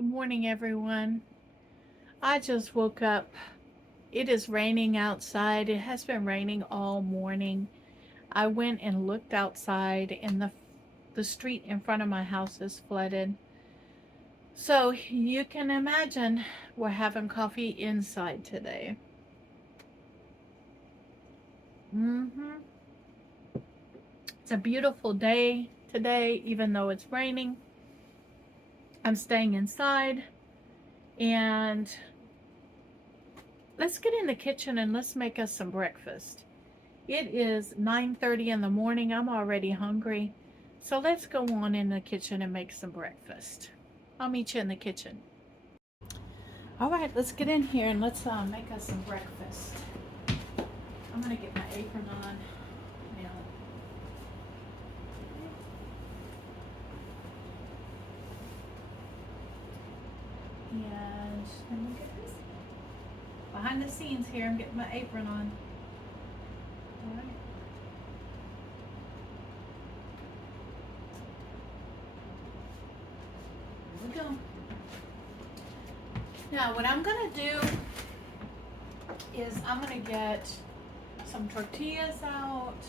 Good morning, everyone. I just woke up. It is raining outside. It has been raining all morning. I went and looked outside, and the street in front of my house is flooded. So you can imagine we're having coffee inside today. hmm It's a beautiful day today, even though it's raining. I'm staying inside, and let's get in the kitchen and let's make us some breakfast. It is 9:30 in the morning. I'm already hungry. So let's go on in the kitchen and make some breakfast. I'll meet you in the kitchen. All right, let's get in here and let's make us some breakfast. I'm going to get my apron on now. And look at this. Behind the scenes here, I'm getting my apron on. All right. Here we go. Now, what I'm going to do is I'm going to get some tortillas out.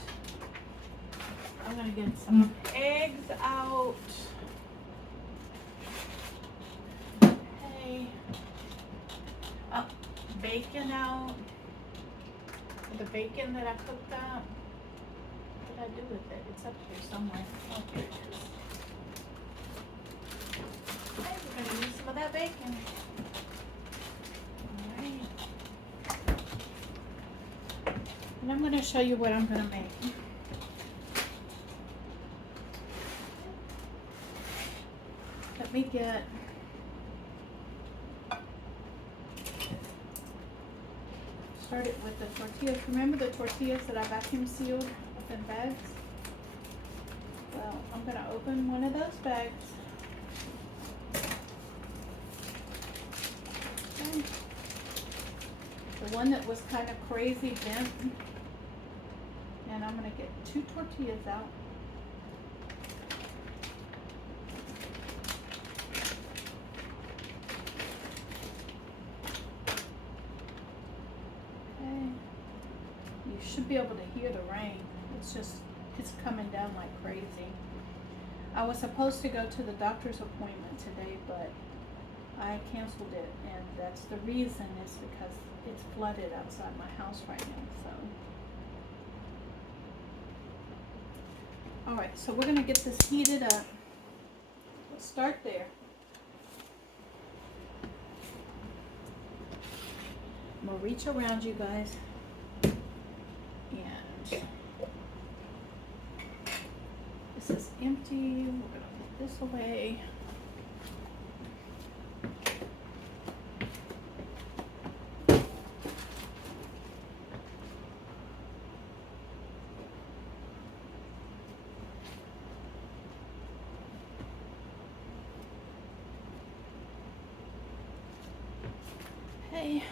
I'm going to get some eggs out. Okay. Bacon out. The bacon that I cooked up. What did I do with it? It's up here somewhere. Oh, here it is. Okay, we're going to use some of that bacon. Alright. And I'm going to show you what I'm going to make. Let me get started with the tortillas. Remember the tortillas that I vacuum sealed up in bags? Well, I'm going to open one of those bags. Okay. The one that was kind of crazy bent. And I'm going to get 2 tortillas out. Should be able to hear the rain. It's coming down like crazy. I was supposed to go to the doctor's appointment today, but I canceled it, and that's the reason is because it's flooded outside my house right now. So alright, so we're gonna get this heated up. Let's start there. I'm gonna reach around, you guys. This is empty. We're going to put this away. Okay.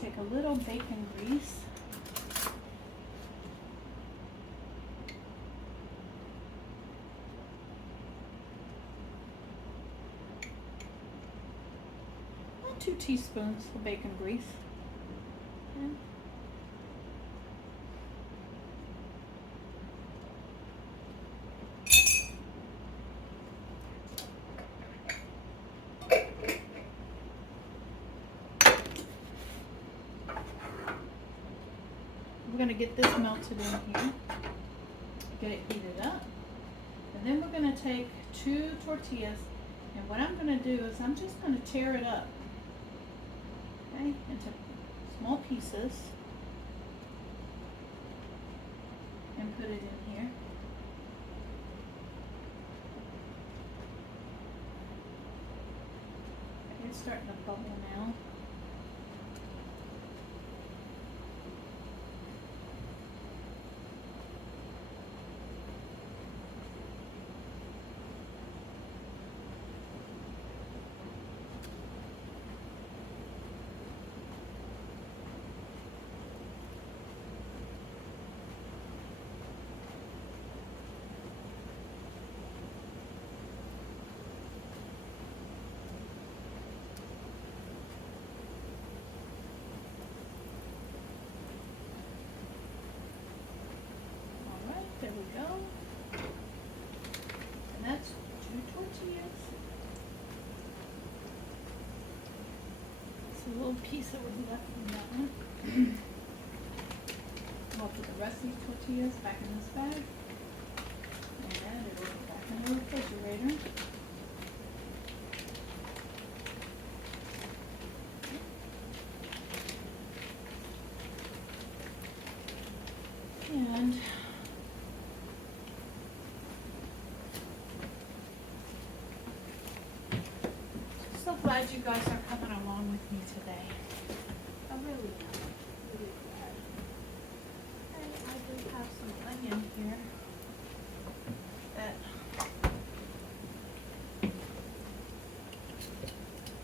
Take a little bacon grease. About 2 teaspoons of bacon grease. Okay. We're going to get this melted in here, get it heated up, and then we're going to take 2 tortillas, and what I'm going to do is I'm just going to tear it up, okay, into small pieces, and put it in here. It's starting to bubble now. little piece that was left in that one. I'll put the rest of these tortillas back in this bag. And it will go back in the refrigerator. And so glad you guys are coming along with me today. I really am. Really glad. And I do have some onion here that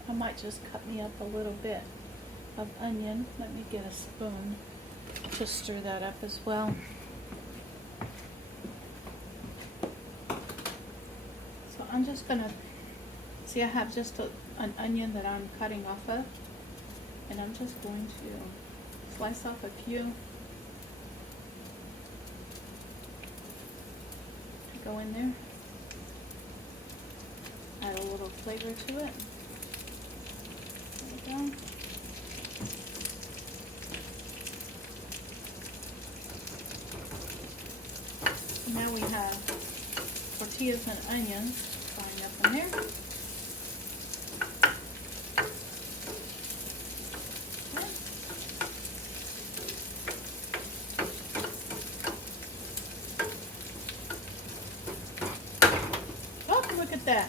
I might just cut me up a little bit of onion. Let me get a spoon to stir that up as well. So I'm just gonna, see I have just an onion that I'm cutting off of, and I'm just going to slice off a few to go in there. Add a little flavor to it. There we go. Now we have tortillas and onions frying up in there. Oh, look at that.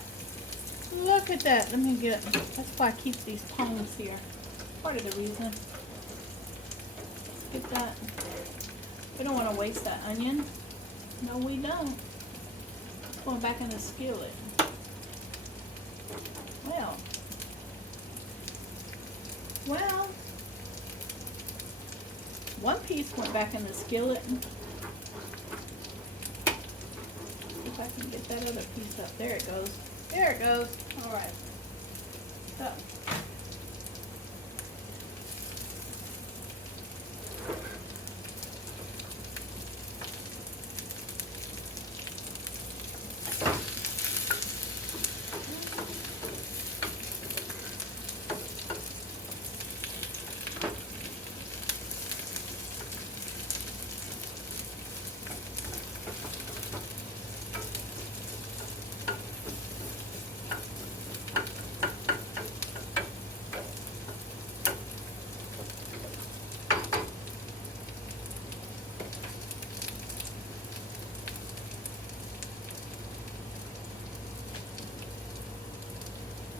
Look at that. Let me get, that's why I keep these tongs here. Part of the reason. Get that. We don't want to waste that onion. No, we don't. It's going back in the skillet. Well, one piece went back in the skillet. If I can get that other piece up. There it goes. There it goes. All right. So.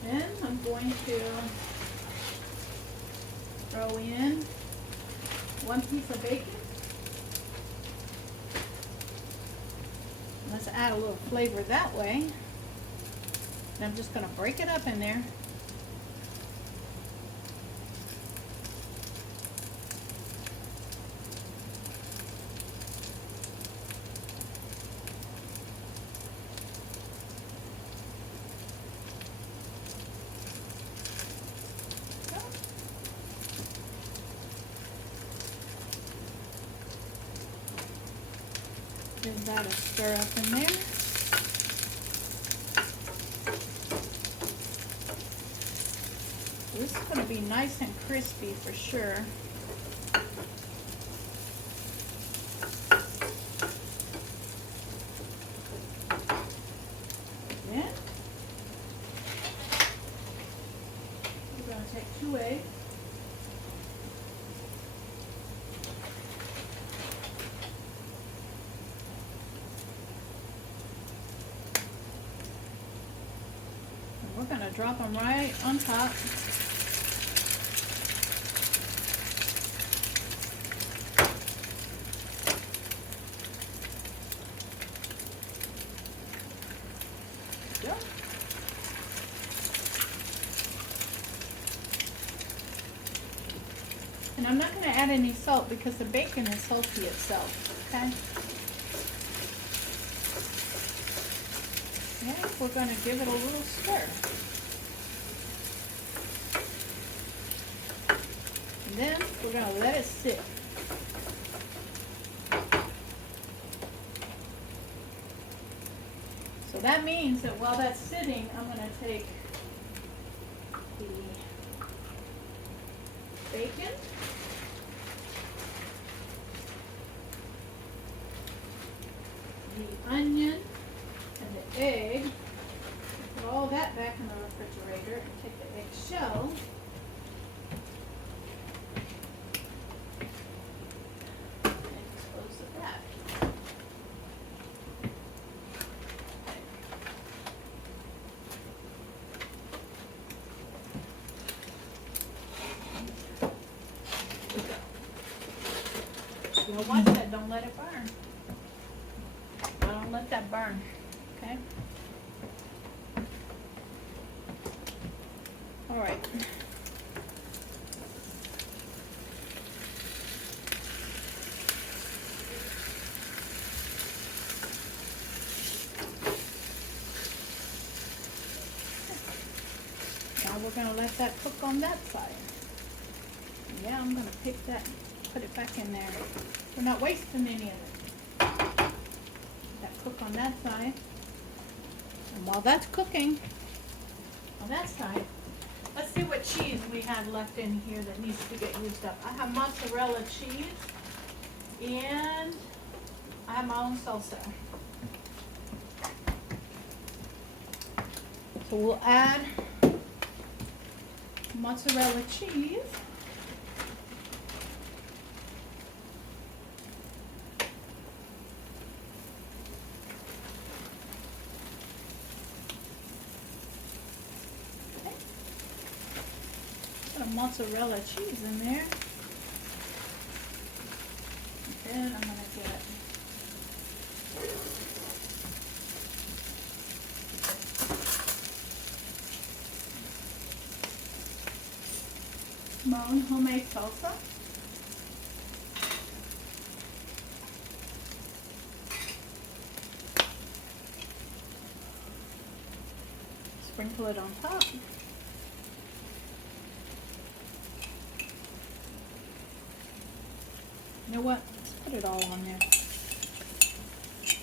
Then I'm going to throw in one piece of bacon. Let's add a little flavor that way. And I'm just going to break it up in there. Give that a stir up in there. This is going to be nice and crispy for sure. Then we're going to take 2 eggs. We're going to drop them right on top. Go. And I'm not going to add any salt because the bacon is salty itself, okay? Okay, we're going to give it a little stir. And then we're going to let it sit. So that means that while that's sitting, I'm going to take the bacon. The onion and the egg. Put all that back in the refrigerator and take the eggshell. And dispose of that. You know, watch that, don't let it burn. Don't let that burn, okay? All right. Now we're gonna let that cook on that side. Yeah, I'm gonna pick that, put it back in there. We're not wasting any of it. That cook on that side. And while that's cooking on that side, let's see what cheese we have left in here that needs to get used up. I have mozzarella cheese and I have my own salsa. So we'll add mozzarella cheese. Mozzarella cheese in there. And then I'm going to get my own homemade salsa. Sprinkle it on top. You know what? Let's put it all on there. There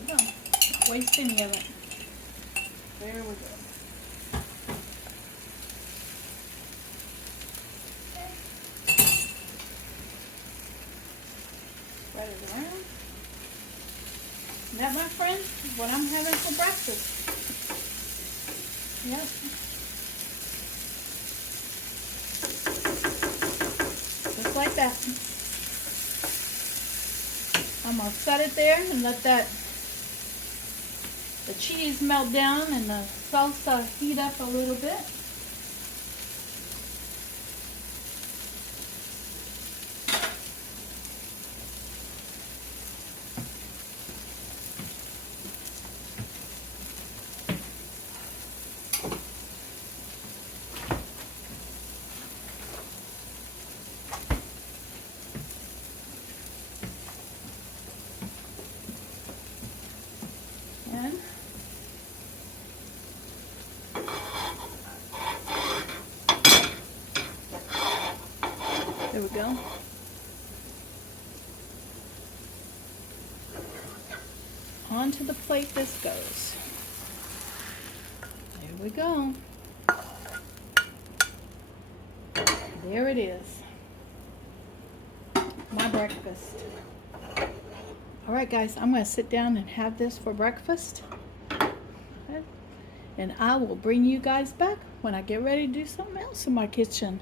we go. Not waste any of it. There we go. Okay. Spread it around. And that, my friends, is what I'm having for breakfast. Yep. Like that. I'm gonna set it there and let the cheese melt down and the salsa heat up a little bit. There we go. Onto the plate this goes. There we go. There it is. My breakfast. All right, guys, I'm going to sit down and have this for breakfast. Okay. And I will bring you guys back when I get ready to do something else in my kitchen.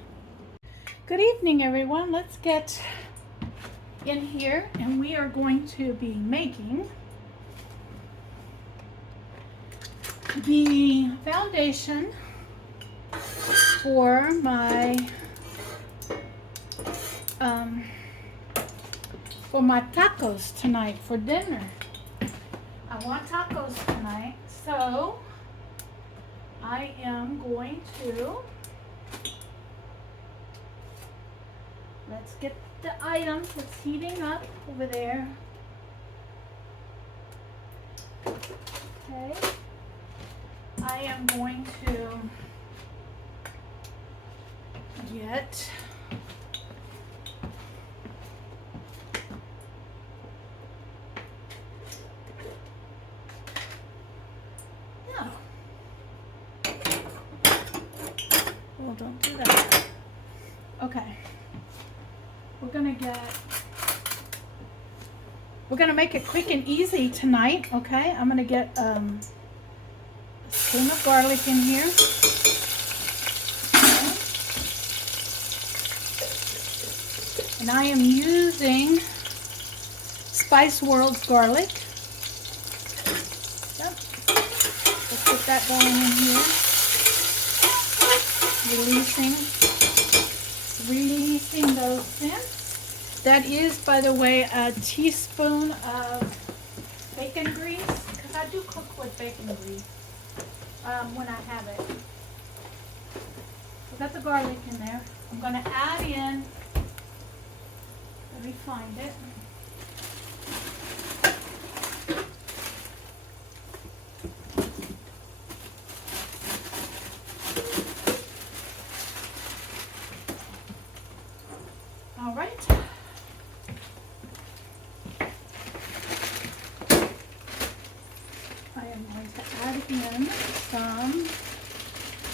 Good evening, everyone. Let's get in here and we are going to be making the foundation for my tacos tonight for dinner. I want tacos tonight, so I am going to, let's get the items that's heating up over there. Okay. I am going to get Okay. We're gonna make it quick and easy tonight, okay? I'm gonna get a spoon of garlic in here. Okay. And I am using Spice World's garlic. Yep. Let's get that going in here. Releasing those scents. That is, by the way, a teaspoon of bacon grease, because I do cook with bacon grease when I have it. We got the garlic in there. I'm going to add in, let me find it. All right. I am going to add in some,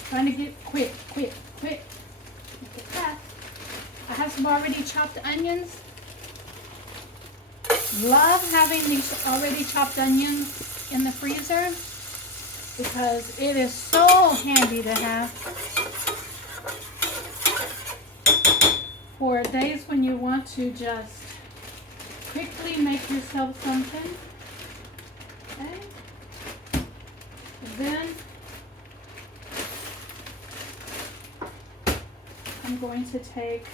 trying to get quick. Look at that. I have some already chopped onions. Love having these already chopped onions in the freezer because it is so handy to have for days when you want to just quickly make yourself something. Okay. And then I'm going to take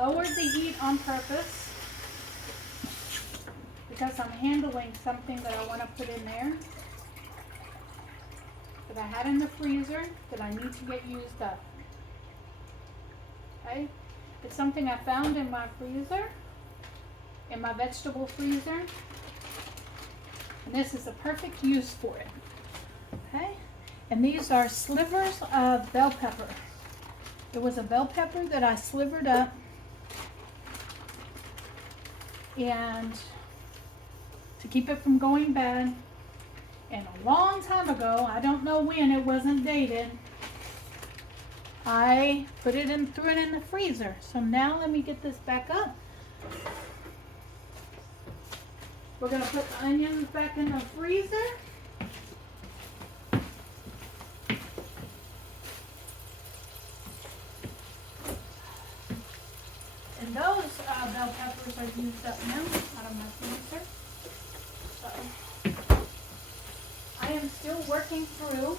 lowered the heat on purpose because I'm handling something that I want to put in there that I had in the freezer that I need to get used up. Okay? It's something I found in my freezer, in my vegetable freezer, and this is a perfect use for it. Okay? And these are slivers of bell pepper. It was a bell pepper that I slivered up, and to keep it from going bad, and a long time ago, I don't know when, it wasn't dated, I put it in, threw it in the freezer. So now let me get this back up. We're gonna put the onions back in the freezer. And those bell peppers are used up now out of my freezer. So I am still working through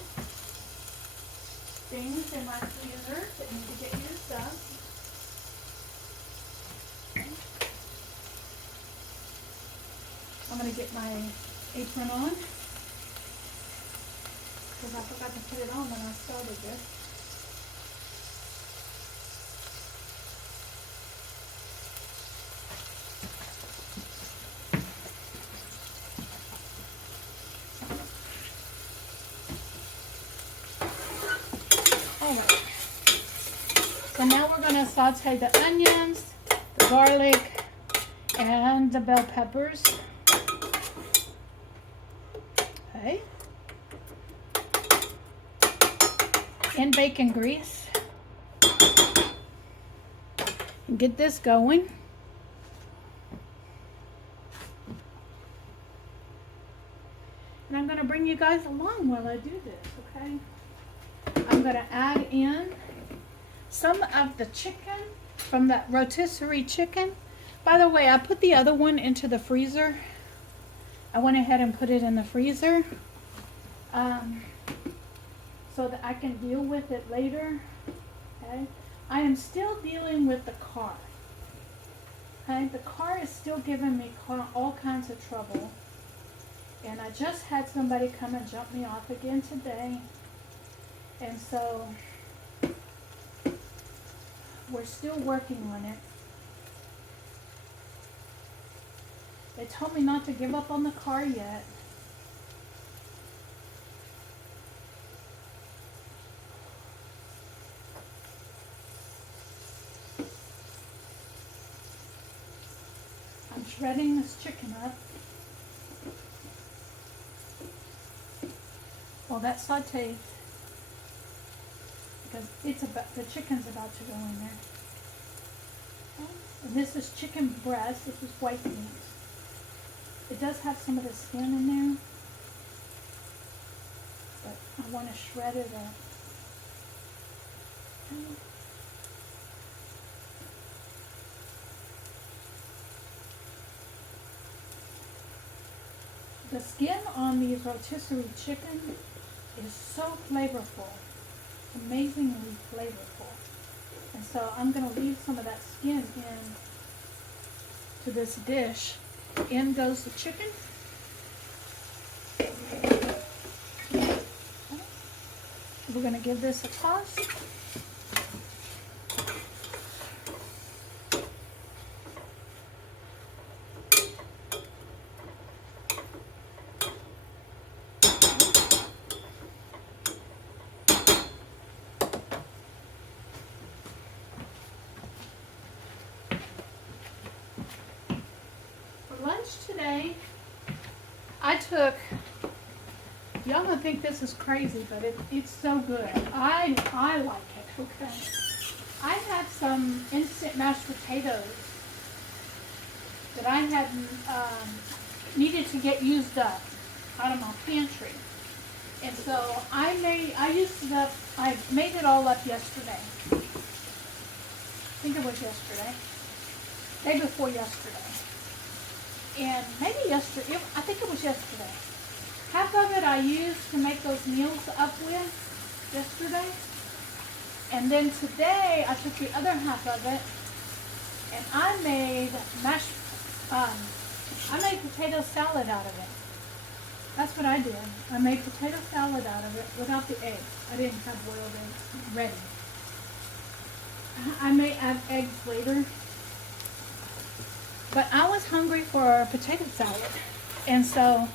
things in my freezer that need to get used up. I'm going to get my apron on because I forgot to put it on when I started this. Alright, so now we're going to saute the onions, the garlic, and the bell peppers. Okay. And bacon grease. And get this going. And I'm going to bring you guys along while I do this, okay? I'm going to add in some of the chicken from that rotisserie chicken. By the way, I put the other one into the freezer. I went ahead and put it in the freezer so that I can deal with it later. Okay, I am still dealing with the car. Okay, the car is still giving me all kinds of trouble. And I just had somebody come and jump me off again today. And so we're still working on it. They told me not to give up on the car yet. I'm shredding this chicken up. Well, that's sauteed because the chicken's about to go in there. And this is chicken breast. This is white meat. It does have some of the skin in there, but I want to shred it up. The skin on these rotisserie chicken is so flavorful, amazingly flavorful. And so I'm going to leave some of that skin in to this dish. In goes the chicken. We're going to give this a toss. Today, I took, y'all gonna think this is crazy, but it's so good. I like it, okay? I had some instant mashed potatoes that I had needed to get used up out of my pantry. And so I made it all up yesterday. I think it was yesterday. Day before yesterday. And maybe yesterday, I think it was yesterday. Half of it I used to make those meals up with yesterday. And then today I took the other half of it and I made potato salad out of it. That's what I did. I made potato salad out of it without the eggs. I didn't have boiled eggs ready. I may add eggs later. But I was hungry for potato salad, and so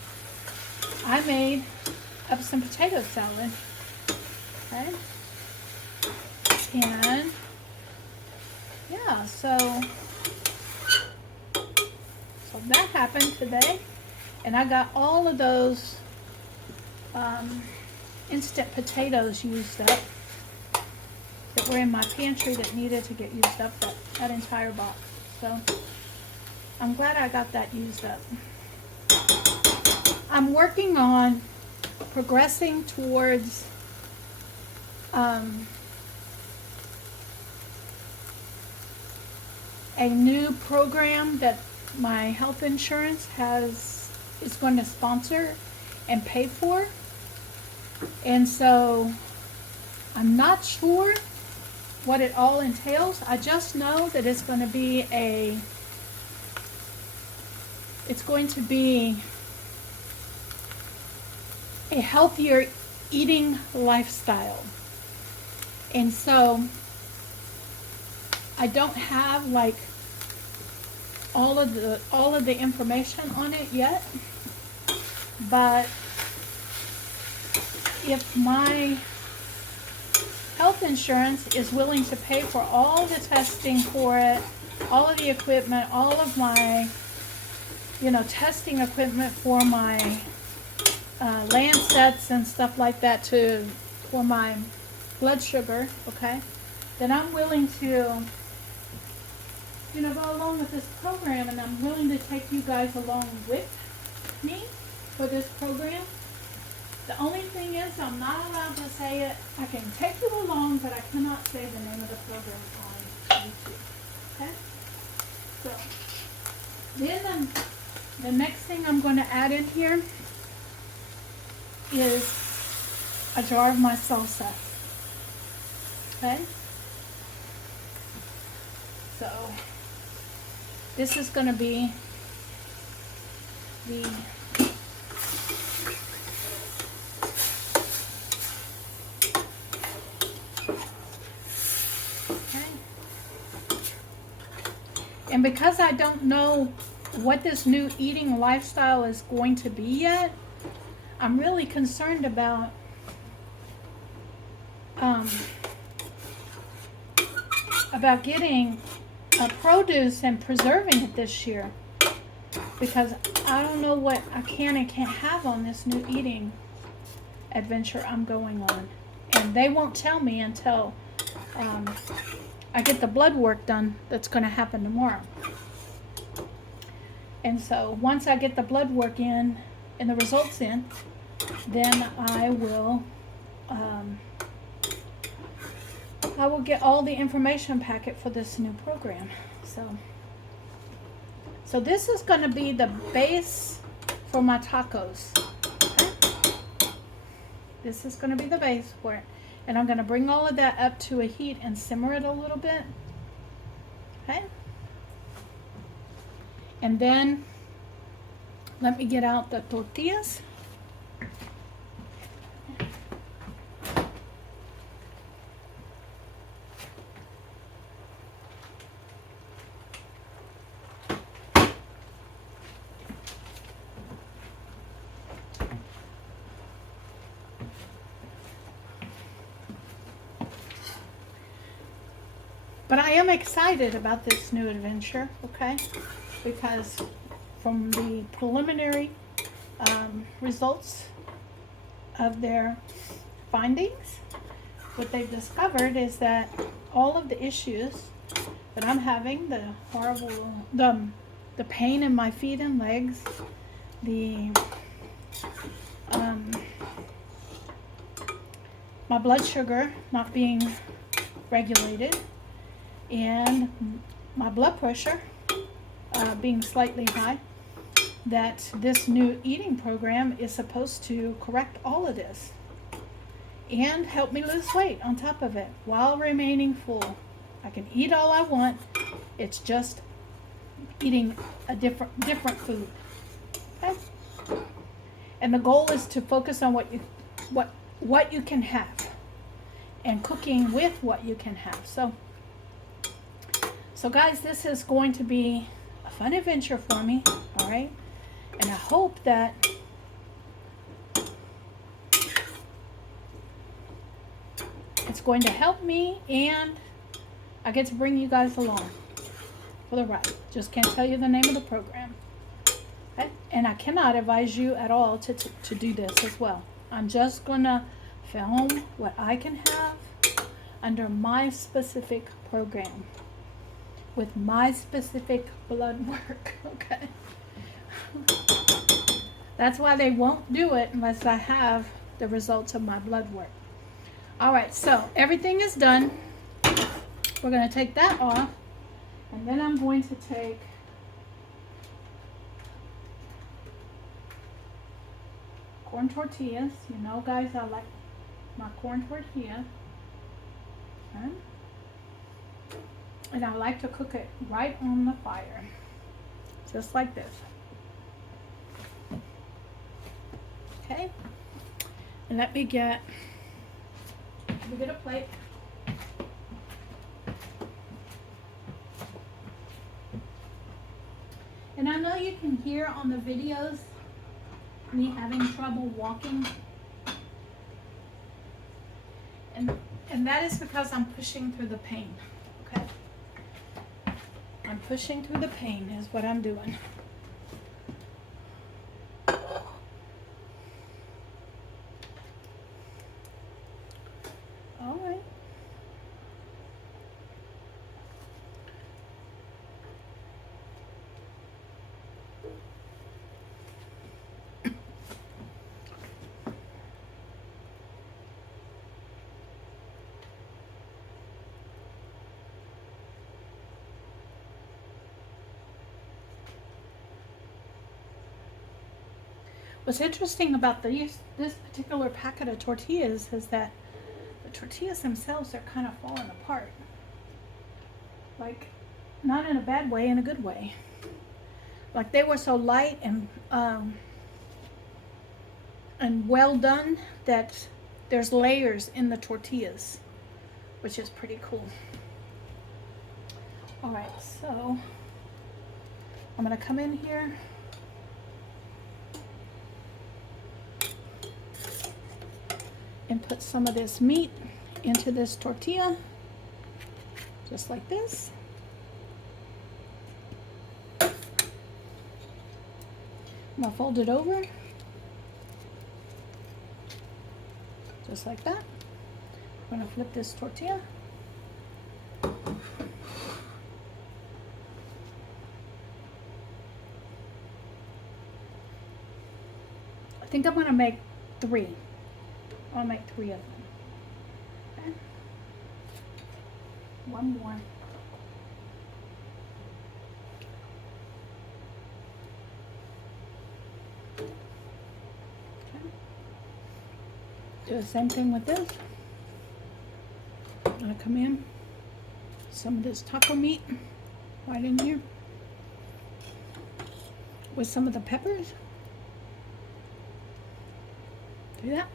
I made up some potato salad, okay? And yeah, so that happened today, and I got all of those instant potatoes used up that were in my pantry that needed to get used up, that entire box. So I'm glad I got that used up. I'm working on progressing towards a new program that my health insurance is going to sponsor and pay for. And so I'm not sure what it all entails. I just know that it's going to be a healthier eating lifestyle. And so I don't have like all of the information on it yet, but if my health insurance is willing to pay for all the testing for it, all of the equipment, all of my testing equipment for my Lancets and stuff like that for my blood sugar, okay, then I'm willing to go along with this program, and I'm willing to take you guys along with me for this program. The only thing is I'm not allowed to say it. I can take you along, but I cannot say the name of the program on YouTube, okay? So then the next thing I'm going to add in here is a jar of my salsa. Okay? So this is going to be the and because I don't know what this new eating lifestyle is going to be yet. I'm really concerned about getting produce and preserving it this year, because I don't know what I can and can't have on this new eating adventure I'm going on, and they won't tell me until I get the blood work done. That's going to happen tomorrow. And so once I get the blood work in and the results in, then I will get all the information packet for this new program. So this is going to be the base for my tacos. Okay? This is going to be the base for it. And I'm going to bring all of that up to a heat and simmer it a little bit. Okay? And then let me get out the tortillas. But I am excited about this new adventure, okay? Because from the preliminary results of their findings, what they've discovered is that all of the issues that I'm having, the horrible, the pain in my feet and legs, the my blood sugar not being regulated, and my blood pressure being slightly high, that this new eating program is supposed to correct all of this and help me lose weight on top of it while remaining full. I can eat all I want. It's just eating a different food. Okay? And the goal is to focus on what you can have and cooking with what you can have. So guys, this is going to be a fun adventure for me, all right? And I hope that it's going to help me, and I get to bring you guys along for the ride. Just can't tell you the name of the program. Okay? And I cannot advise you at all to do this as well. I'm just gonna film what I can have under my specific program with my specific blood work, okay? That's why they won't do it unless I have the results of my blood work. All right, so everything is done. We're gonna take that off, and then I'm going to take corn tortillas. You know, guys, I like my corn tortilla. Okay. And I like to cook it right on the fire, just like this. Okay, and let me get a plate. And I know you can hear on the videos me having trouble walking, and that is because I'm pushing through the pain. Okay, I'm pushing through the pain is what I'm doing. All right. What's interesting about this particular packet of tortillas is that the tortillas themselves are kind of falling apart. Like, not in a bad way, in a good way. Like, they were so light and well done that there's layers in the tortillas, which is pretty cool. All right, so I'm gonna come in here. And put some of this meat into this tortilla, just like this. I'm gonna fold it over, just like that. I'm gonna flip this tortilla. I think I'm gonna make 3. I'll make 3 of them. Okay. One more. Okay. Do the same thing with this. I'm gonna come in, some of this taco meat right in here with some of the peppers. Do that.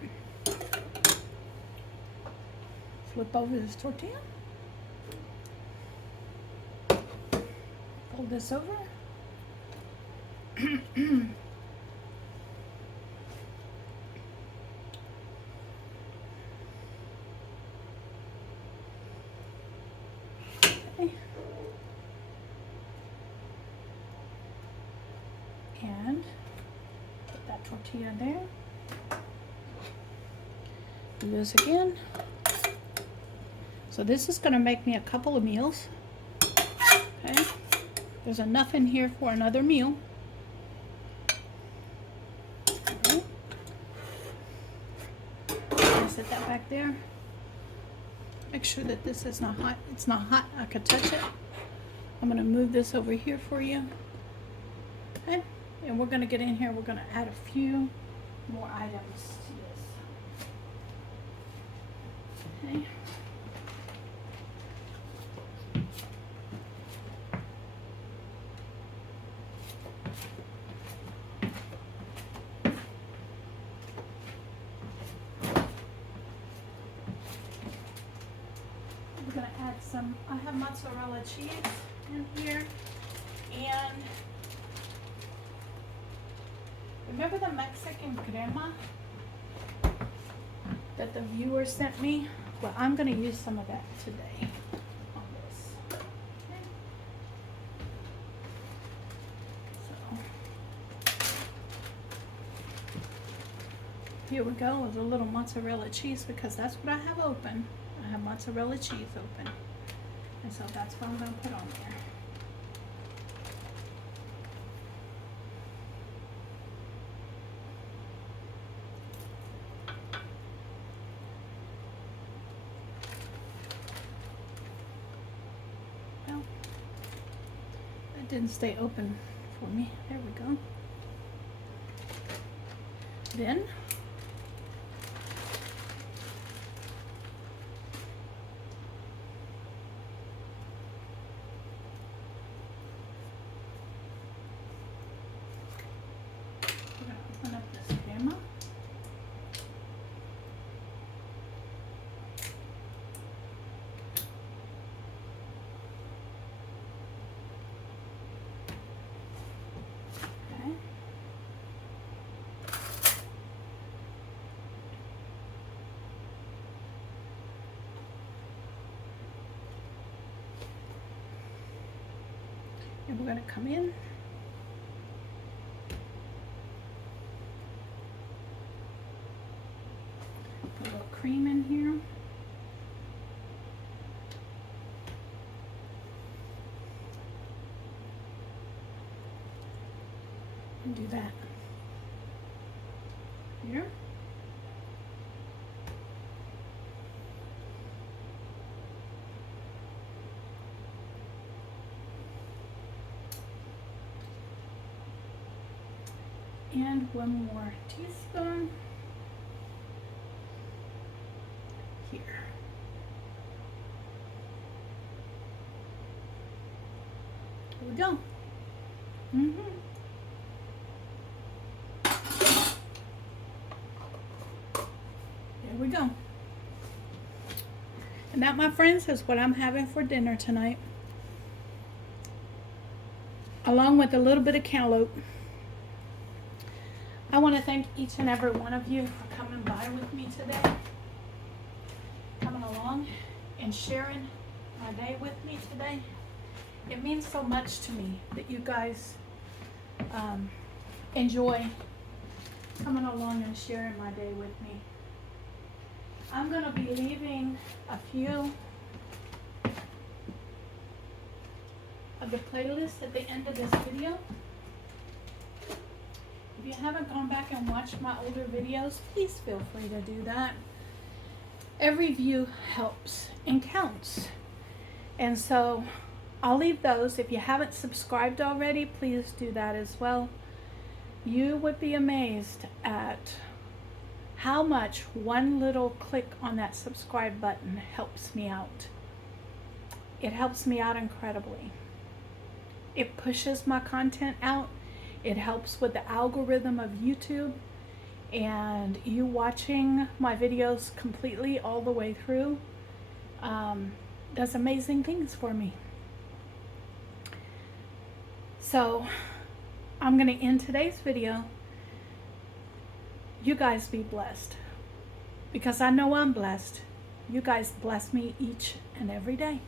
Flip over this tortilla. Fold this over. Okay. And put that tortilla there. Do this again. So this is going to make me a couple of meals. Okay. There's enough in here for another meal. Okay. Set that back there. Make sure that this is not hot. It's not hot. I could touch it. I'm going to move this over here for you. Okay. And we're going to get in here. We're going to add a few more items to this. Okay. We're going to add some, I have mozzarella cheese in here, and remember the Mexican crema that the viewer sent me? Well, I'm going to use some of that today on this. Okay. So, here we go with a little mozzarella cheese, because that's what I have open. I have mozzarella cheese open, and so that's what I'm going to put on there. Well, that didn't stay open for me. There we go. Then open up this camera. Okay. And we're going to come in. Put a little cream in here. And do that here. And one more teaspoon here. Here we go. There we go. And that, my friends, is what I'm having for dinner tonight. along with a little bit of cantaloupe. I want to thank each and every one of you for coming by with me today, coming along and sharing my day with me today. It means so much to me that you guys enjoy coming along and sharing my day with me. I'm going to be leaving a few of the playlists at the end of this video. If you haven't gone back and watched my older videos, please feel free to do that. Every view helps and counts. And so I'll leave those. If you haven't subscribed already, please do that as well. You would be amazed at how much one little click on that subscribe button helps me out. It helps me out incredibly. It pushes my content out. It helps with the algorithm of YouTube, and you watching my videos completely all the way through does amazing things for me. So I'm going to end today's video. You guys be blessed, because I know I'm blessed. You guys bless me each and every day.